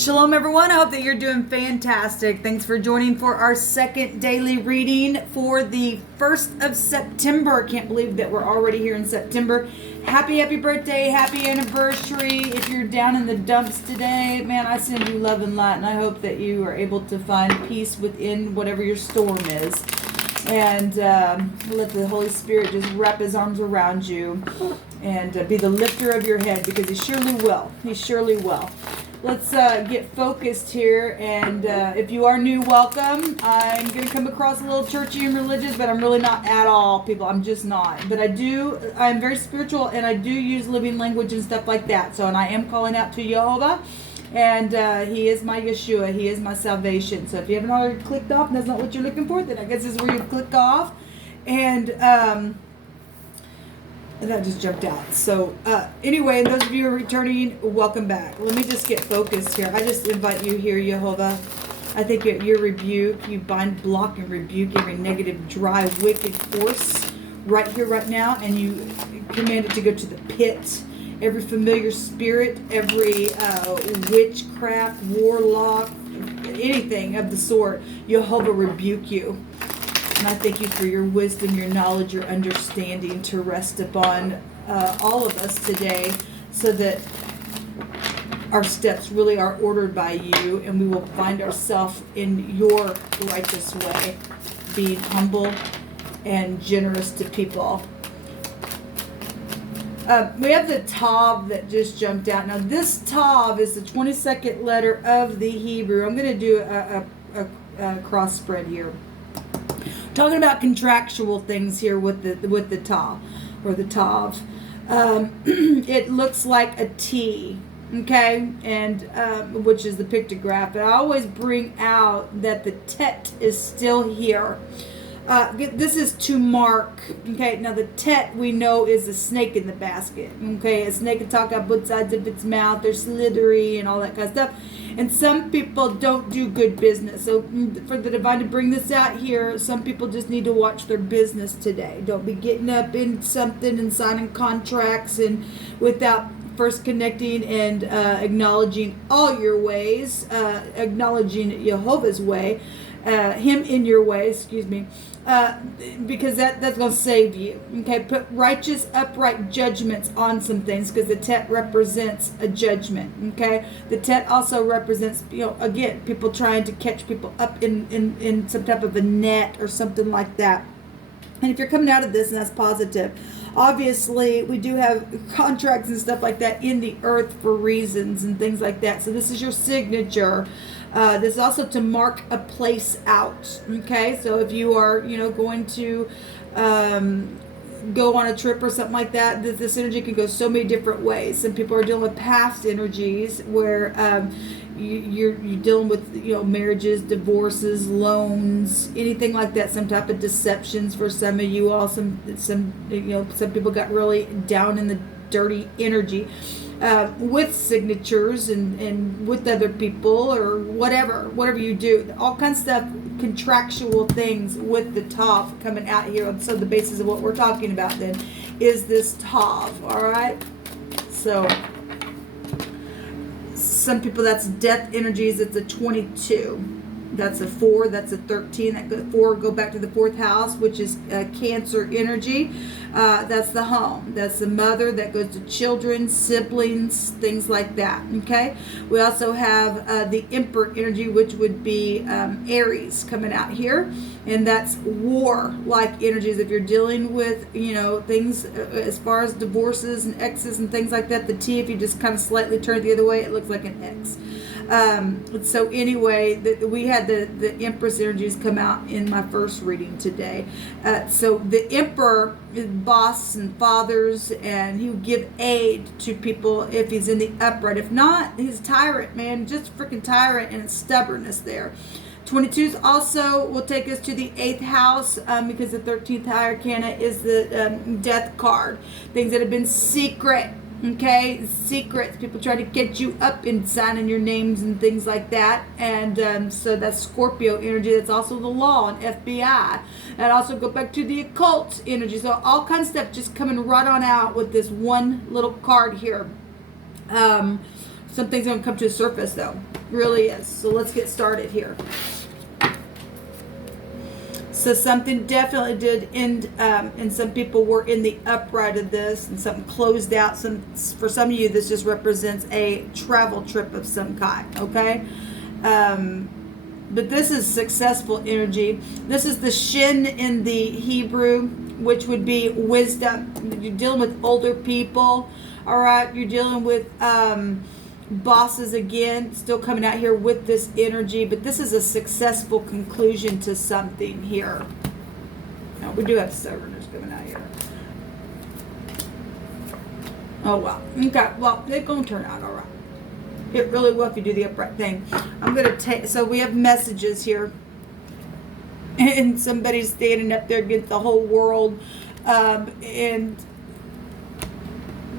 Shalom, everyone. I hope that you're doing fantastic. Thanks for joining for our second daily reading for the 1st of September. Can't believe that we're already here in September. Happy birthday, happy anniversary. If you're down in the dumps today, man, I send you love and light, and I hope that you are able to find peace within whatever your storm is. And let the Holy Spirit just wrap his arms around you and be the lifter of your head, because he surely will. He surely will. Let's get focused here, and if you are new, welcome. I'm going to come across a little churchy and religious, but I'm really not at all, people. I'm just not. But I'm very spiritual, and I do use living language and stuff like that. So, and I am calling out to Jehovah, and he is my Yeshua. He is my salvation. So if you haven't already clicked off and that's not what you're looking for, then I guess this is where you click off. And that just jumped out. So anyway, those of you who are returning, welcome back. Let me just get focused here. I just invite you here, Jehovah. I think your rebuke, you bind, block, and rebuke every negative, dry, wicked force right here, right now, and you command it to go to the pit. Every familiar spirit, every witchcraft, warlock, anything of the sort, Jehovah rebuke you. And I thank you for your wisdom, your knowledge, your understanding to rest upon all of us today, so that our steps really are ordered by you, and we will find ourselves in your righteous way, being humble and generous to people. We have the Tav that just jumped out. Now this Tav is the 22nd letter of the Hebrew. I'm going to do a cross spread here. Talking about contractual things here with the Tav or the Tav. It looks like a T, okay, and which is the pictograph. And I always bring out that the Tet is still here. This is to mark, okay. Now the Tet we know is a snake in the basket, okay. A snake can talk out both sides of its mouth. They're slithery and all that kind of stuff. And some people don't do good business. So for the divine to bring this out here, some people just need to watch their business today. Don't be getting up in something and signing contracts and without first connecting and acknowledging all your ways, acknowledging Jehovah's way, him in your way, excuse me, because that's going to save you. Okay, put righteous, upright judgments on some things, because the Tet represents a judgment. Okay, the Tet also represents, again, people trying to catch people up in some type of a net or something like that. And if you're coming out of this, and that's positive, obviously we do have contracts and stuff like that in the earth for reasons and things like that. So this is your signature. This is also to mark a place out. Okay, so if you are, going to go on a trip or something like that, this energy can go so many different ways. Some people are dealing with past energies where you're dealing with marriages, divorces, loans, anything like that. Some type of deceptions for some of you all. Some people got really down in the dirty energy. With signatures and with other people or whatever you do, all kinds of stuff, contractual things with the Tav coming out here. So the basis of what we're talking about then is this Tav. All right, so some people, that's death energies. It's a 22. That's a 4. That's a 13. That 4 go back to the 4th house, which is Cancer energy. That's the home. That's the mother. That goes to children, siblings, things like that. Okay. We also have the Emperor energy, which would be Aries coming out here, and that's war-like energies. If you're dealing with things as far as divorces and exes and things like that, the T, if you just kind of slightly turn it the other way, it looks like an X. So anyway, we had the Empress energies come out in my first reading today. So the Emperor is boss and fathers, and he would give aid to people if he's in the upright. If not, he's tyrant, man, just freaking tyrant, and stubbornness there. 22s also will take us to the 8th house, because the 13th high arcana is the death card. Things that have been secret. Okay, secrets, people try to get you up in signing your names and things like that. And so that's Scorpio energy. That's also the law and FBI. And also go back to the occult energy. So all kinds of stuff just coming right on out with this one little card here. Something's going to come to the surface, though. Really is. So let's get started here. So something definitely did end, and some people were in the upright of this, and something closed out. For some of you, this just represents a travel trip of some kind, okay? But this is successful energy. This is the Shin in the Hebrew, which would be wisdom. You're dealing with older people, all right? You're dealing with bosses again, still coming out here with this energy, but this is a successful conclusion to something here. Now, we do have stubbornness coming out here. Oh, wow. Okay, well, it's going to turn out all right. It really will if you do the upright thing. I'm going to take, so we have messages here. And somebody's standing up there against the whole world. And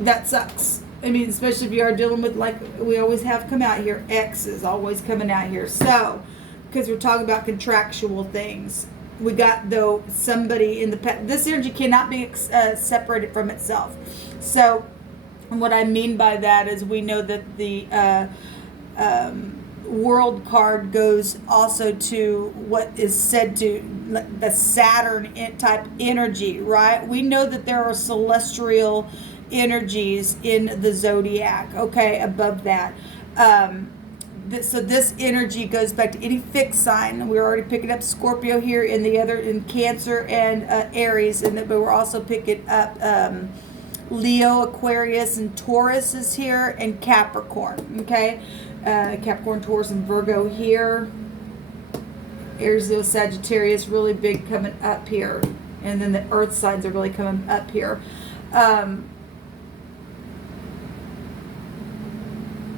that sucks. I mean, especially if you are dealing with, like we always have come out here, exes always coming out here. So, because we're talking about contractual things. We got, though, somebody in the past. This energy cannot be separated from itself. So, what I mean by that is we know that the world card goes also to what is said to the Saturn type energy, right? We know that there are celestial energies in the zodiac, okay, above that. So this energy goes back to any fixed sign. We're already picking up Scorpio here, in the other in Cancer and Aries, but we're also picking up Leo, Aquarius, and Taurus is here, and Capricorn, okay? Capricorn, Taurus, and Virgo here. Aries, Leo, Sagittarius, really big coming up here. And then the earth signs are really coming up here.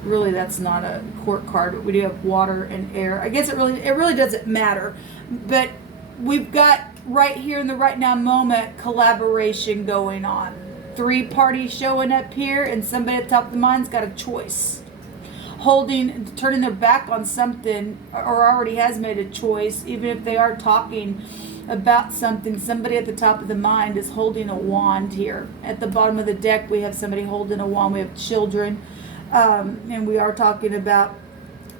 Really, that's not a court card, but we do have water and air. I guess it really doesn't matter. But we've got right here in the right now moment collaboration going on. 3 parties showing up here, and somebody at the top of the mind's got a choice. Turning their back on something, or already has made a choice, even if they are talking about something. Somebody at the top of the mind is holding a wand here. At the bottom of the deck, we have somebody holding a wand. We have children. And we are talking about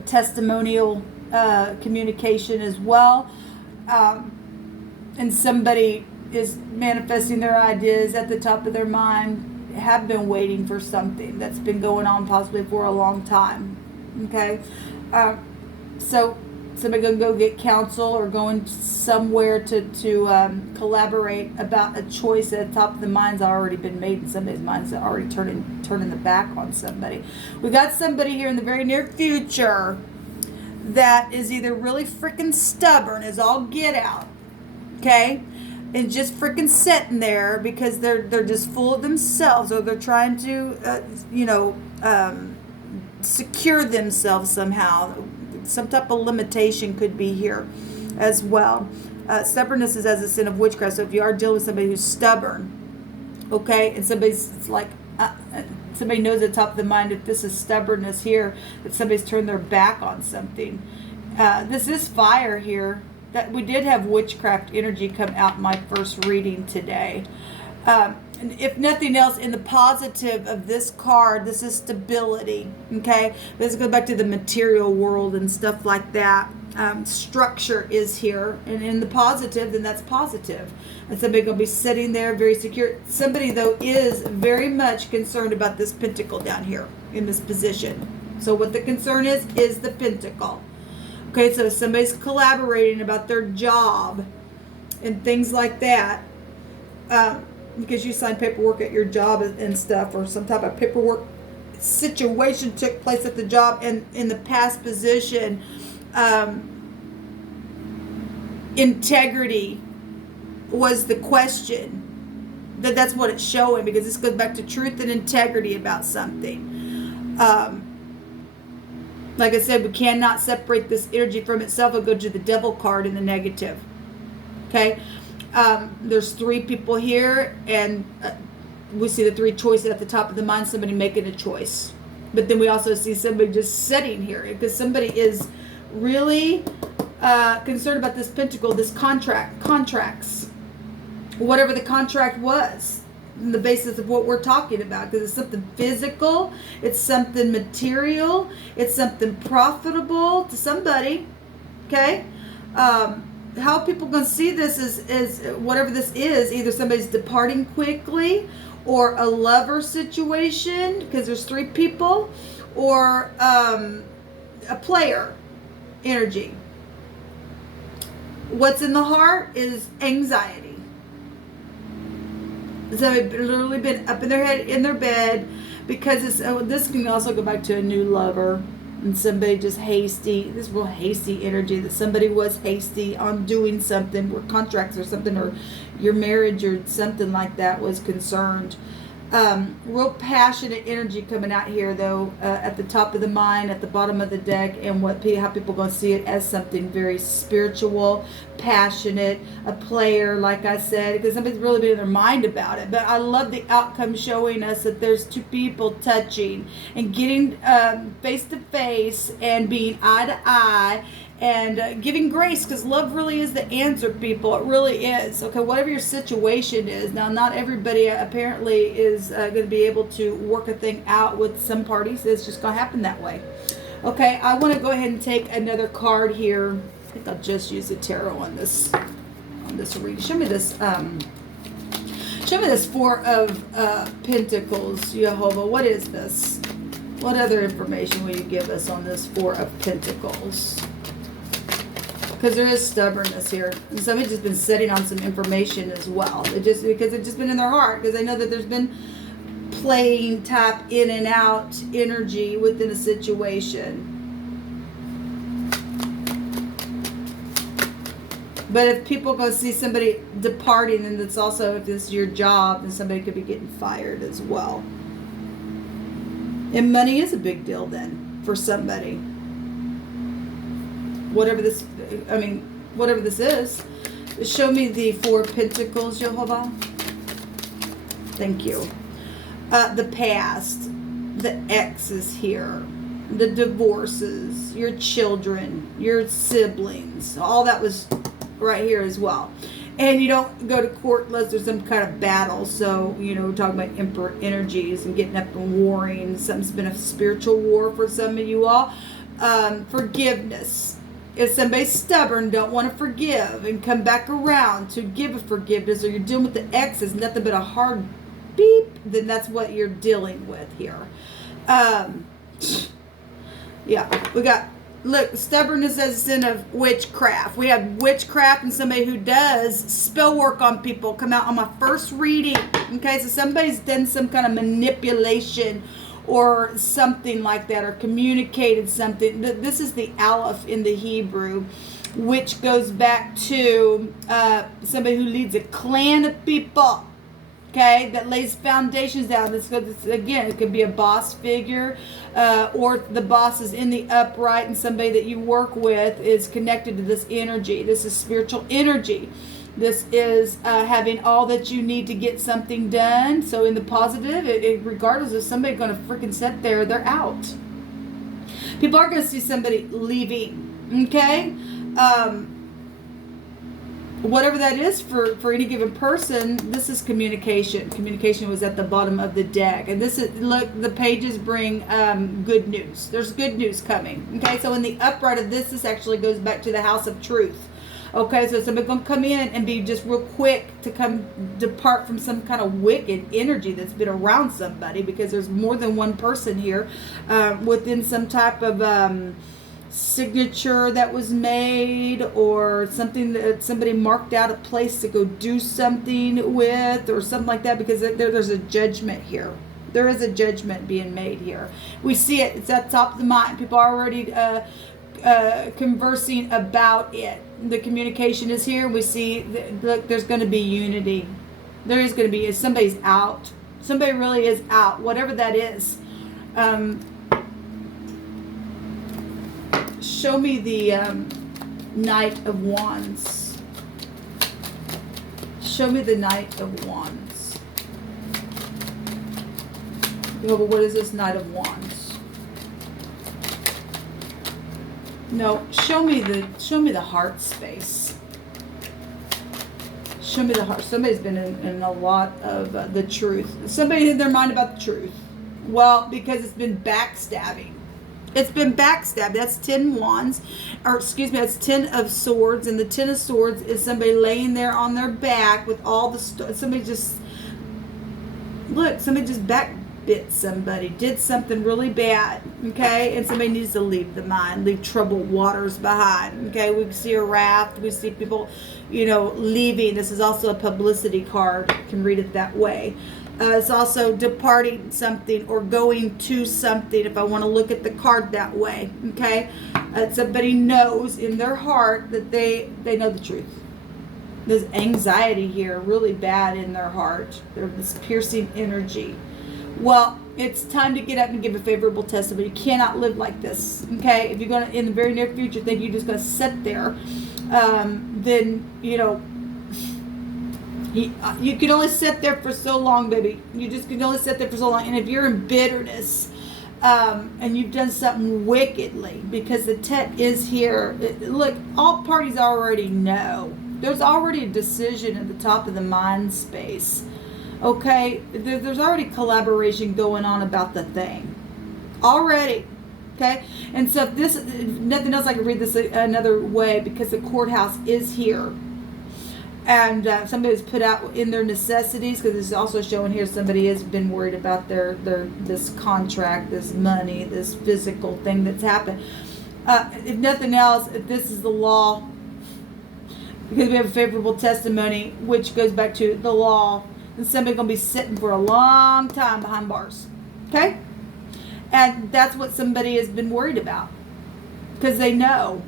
testimonial communication as well. And somebody is manifesting their ideas at the top of their mind, have been waiting for something that's been going on possibly for a long time. Okay? So somebody going to go get counsel or going somewhere to collaborate about a choice at the top of the mind's already been made, and somebody's mind's already turning the back on somebody. We got somebody here in the very near future that is either really freaking stubborn as all get out, okay, and just freaking sitting there because they're just full of themselves, or they're trying to secure themselves somehow. Some type of limitation could be here as well. Stubbornness is as a sin of witchcraft. So if you are dealing with somebody who's stubborn, okay, and somebody's like, somebody knows at the top of the mind if this is stubbornness here, that somebody's turned their back on something. This is fire here. That we did have witchcraft energy come out in my first reading today. And if nothing else, in the positive of this card, this is stability, okay? This goes back to the material world and stuff like that. Structure is here. And in the positive, then that's positive. And somebody going to be sitting there very secure. Somebody, though, is very much concerned about this pentacle down here in this position. So what the concern is the pentacle. Okay, so somebody's collaborating about their job and things like that. Because you signed paperwork at your job and stuff, or some type of paperwork situation took place at the job, and in the past position, integrity was the question. That's what it's showing, because this goes back to truth and integrity about something. Like I said, we cannot separate this energy from itself. It'll go to the devil card in the negative. Okay? There's 3 people here, and we see the 3 choices at the top of the mind, somebody making a choice. But then we also see somebody just sitting here, because somebody is really concerned about this pentacle, this contracts. Whatever the contract was. the basis of what we're talking about, because it's something physical, it's something material, it's something profitable to somebody. Okay, how people going to see this is whatever this is, either somebody's departing quickly, or a lover situation, because there's 3 people, or a player energy. What's in the heart is anxiety. Somebody literally been up in their head, in their bed, because it's, this can also go back to a new lover, and somebody just hasty, this real hasty energy, that somebody was hasty on doing something, or contracts or something, or your marriage or something like that was concerned. Real passionate energy coming out here, though, at the top of the mind, at the bottom of the deck, and how people going to see it as something very spiritual, passionate, a player, like I said, because somebody's really been in their mind about it. But I love the outcome showing us that there's 2 people touching and getting face to face and being eye to eye, and giving grace, because love really is the answer, people. It really is. Okay, whatever your situation is. Now, not everybody apparently is going to be able to work a thing out with some parties. It's just going to happen that way. Okay, I want to go ahead and take another card here. I think I'll just use the tarot on this reading. Show me this 4 of Pentacles, Jehovah. What is this? What other information will you give us on this 4 of Pentacles? Because there is stubbornness here. And somebody's just been sitting on some information as well. Because it's just been in their heart. Because they know that there's been playing type in and out energy within a situation. But if people go see somebody departing, and it's also, if this is your job, then somebody could be getting fired as well. And money is a big deal then for somebody. Whatever this is. Show me the 4 of Pentacles, Jehovah. Thank you. The past, the exes here, the divorces, your children, your siblings, all that was right here as well. And you don't go to court unless there's some kind of battle. So, we're talking about Emperor energies and getting up and warring. Something's been a spiritual war for some of you all. Forgiveness. If somebody's stubborn, don't want to forgive and come back around to give a forgiveness, or you're dealing with the exes, nothing but a hard beep, then that's what you're dealing with here. Yeah, we got, look, stubbornness as a sin of witchcraft. We have witchcraft and somebody who does spell work on people come out on my first reading. Okay, so somebody's done some kind of manipulation or something like that, or communicated something. This is the Aleph in the Hebrew, which goes back to somebody who leads a clan of people, okay, that lays foundations down. This again, it could be a boss figure, or the boss is in the upright, and somebody that you work with is connected to this energy. This is spiritual energy. This is having all that you need to get something done. So in the positive, regardless of somebody going to freaking sit there, they're out. People are going to see somebody leaving. Okay? Whatever that is for any given person, this is communication. Communication was at the bottom of the deck. And this is, look, the pages bring good news. There's good news coming. Okay? So in the upright of this actually goes back to the house of truth. Okay, so somebody's going to come in and be just real quick to depart from some kind of wicked energy that's been around somebody, because there's more than one person here within some type of signature that was made, or something that somebody marked out a place to go do something with, or something like that, because there's a judgment here. There is a judgment being made here. We see it. It's at the top of the mind. People are already conversing about it. The communication is here. We see, look, there's going to be unity. There is going to be, somebody's out. Somebody really is out, whatever that is. Show me the Knight of Wands. Show me the Knight of Wands. Oh, but what is this Knight of Wands? No, show me the heart space. Show me the heart. Somebody's been in a lot of the truth. Somebody in their mind about the truth. Well, because it's been backstabbing. It's been backstabbed. That's 10 wands, or excuse me, that's 10 of swords, and the 10 of swords is somebody laying there on their back with all the somebody just backbit somebody, did something really bad, okay, and somebody needs to leave the mind, leave troubled waters behind, okay. We see a raft, we see people, leaving. This is also a publicity card. You can read it that way. It's also departing something or going to something, if I want to look at the card that way, okay. Somebody knows in their heart that they know the truth. There's anxiety here, really bad in their heart. There's this piercing energy. Well, it's time to get up and give a favorable testimony. You cannot live like this, okay. If you're going to, in the very near future, think you're just going to sit there, then, you can only sit there for so long, baby. You just can only sit there for so long. And if you're in bitterness, and you've done something wickedly, because the Tet is here. Look, all parties already know. There's already a decision at the top of the mind space. Okay? There's already collaboration going on about the thing. Already. Okay? And so if nothing else, I can read this another way, because the courthouse is here. And somebody was put out in their necessities, because it's also showing here somebody has been worried about their this contract, this money, this physical thing that's happened. If nothing else, if this is the law, because we have a favorable testimony, which goes back to the law, then somebody's going to be sitting for a long time behind bars. Okay? And that's what somebody has been worried about, because they know.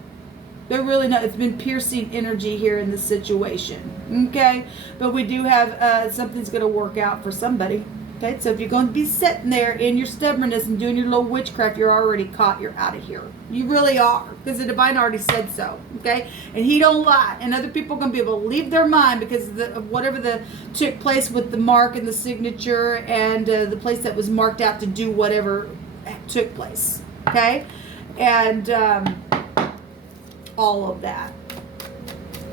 They're really not. It's been piercing energy here in this situation. Okay? But we do have something's going to work out for somebody. Okay? So if you're going to be sitting there in your stubbornness and doing your little witchcraft, you're already caught. You're out of here. You really are. Because the divine already said so. Okay? And he don't lie. And other people are going to be able to leave their mind because of whatever took place with the mark and the signature and the place that was marked out to do whatever took place. Okay? And all of that.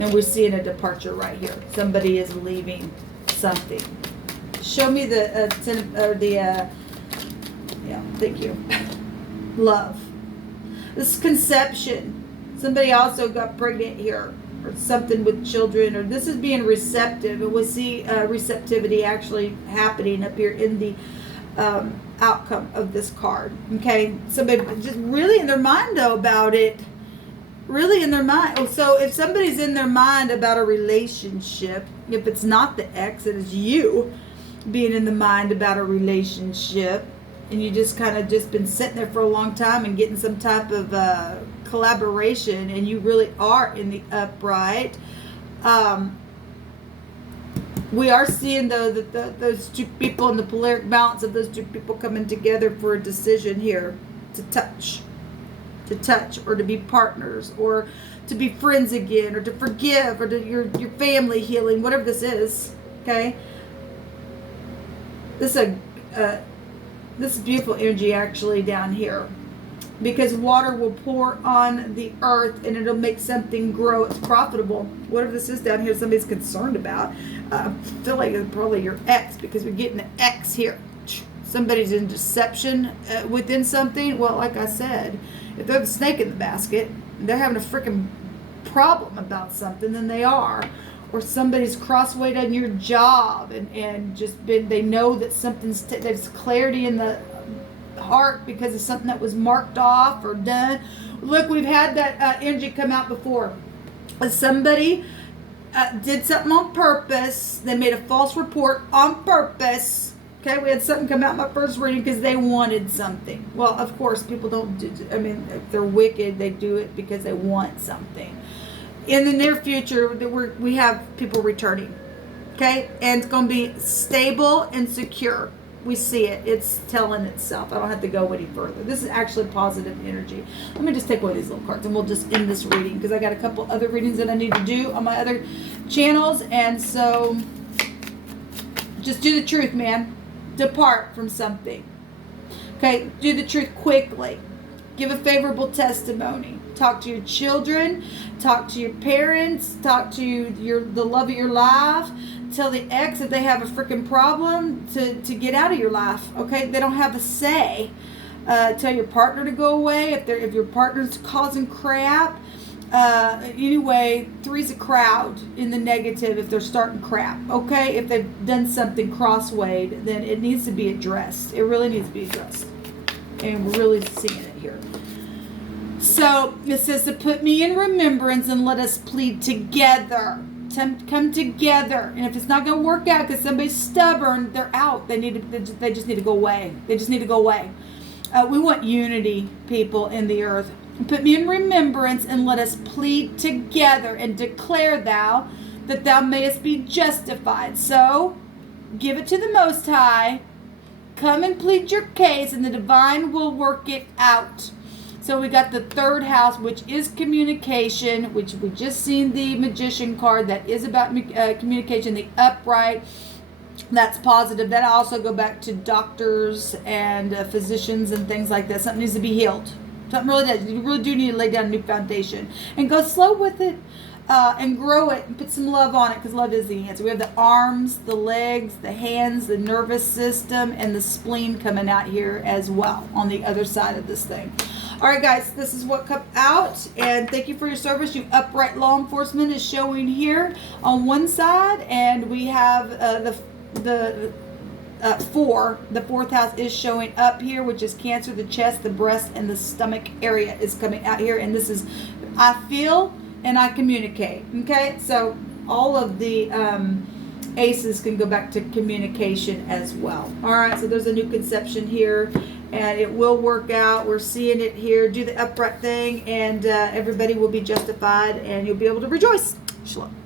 And we're seeing a departure right here. Somebody is leaving something. Show me thank you. Love. This is conception. Somebody also got pregnant here, or something with children, or this is being receptive. And we'll see receptivity actually happening up here in the outcome of this card. Okay, somebody just really in their mind though about it. Really in their mind. So if somebody's in their mind about a relationship, if it's not the ex, it is you being in the mind about a relationship, and you just kind of just been sitting there for a long time and getting some type of collaboration, and you really are in the upright. We are seeing though that those two people in the polaric balance of those two people coming together for a decision here to touch or to be partners or to be friends again or to forgive or to your family healing, whatever this is. Okay, this is beautiful energy actually down here, because water will pour on the earth and it'll make something grow. It's profitable. Whatever this is down here, somebody's concerned about. I feel like it's probably your ex, because we're getting an X here. Somebody's in deception within something. Well, like I said, if they're the snake in the basket, they're having a freaking problem about something, then they are. Or somebody's crosswayed on your job and just been, they know that something's, there's clarity in the heart because of something that was marked off or done. Look, we've had that energy come out before. Somebody did something on purpose. They made a false report on purpose. Okay, we had something come out in my first reading because they wanted something. Well, of course, people don't do, if they're wicked, they do it because they want something. In the near future, we have people returning. Okay, and it's going to be stable and secure. We see it. It's telling itself. I don't have to go any further. This is actually positive energy. Let me just take one of these little cards and we'll just end this reading, because I got a couple other readings that I need to do on my other channels. And so just do the truth, man. Depart from something. Okay, do the truth quickly. Give a favorable testimony. talk to your children, talk to your parents, talk to the love of your life. Tell the ex if they have a freaking problem to get out of your life. Okay, they don't have a say. Tell your partner to go away if your partner's causing crap. Anyway, 3's a crowd in the negative if they're starting crap. Okay, if they've done something crosswayed, then it needs to be addressed. It really needs to be addressed, and we're really seeing it here. So it says to put me in remembrance and let us plead together. Come together, and if it's not going to work out because somebody's stubborn, they're out. They just need to go away. They just need to go away. We want unity, people, in the earth. Put me in remembrance and let us plead together and declare thou that thou mayest be justified. So give it to the Most High. Come and plead your case, and the divine will work it out. So we got the 3rd house, which is communication, which we just seen the Magician card. That is about communication. The upright, that's positive. That also go back to doctors and physicians and things like that. Something needs to be healed. Something really does. You really do need to lay down a new foundation. And go slow with it. And grow it and put some love on it, because love is the answer. We have the arms, the legs, the hands, the nervous system, and the spleen coming out here as well on the other side of this thing. All right, guys, this is what come out, and thank you for your service. You upright law enforcement is showing here on one side, and we have the 4. The 4th house is showing up here, which is Cancer, the chest, the breast, and the stomach area is coming out here, and this is I feel and I communicate. Okay, so all of the aces can go back to communication as well. All right, so there's a new conception here, and it will work out. We're seeing it here. Do the upright thing, and everybody will be justified, and you'll be able to rejoice. Shalom.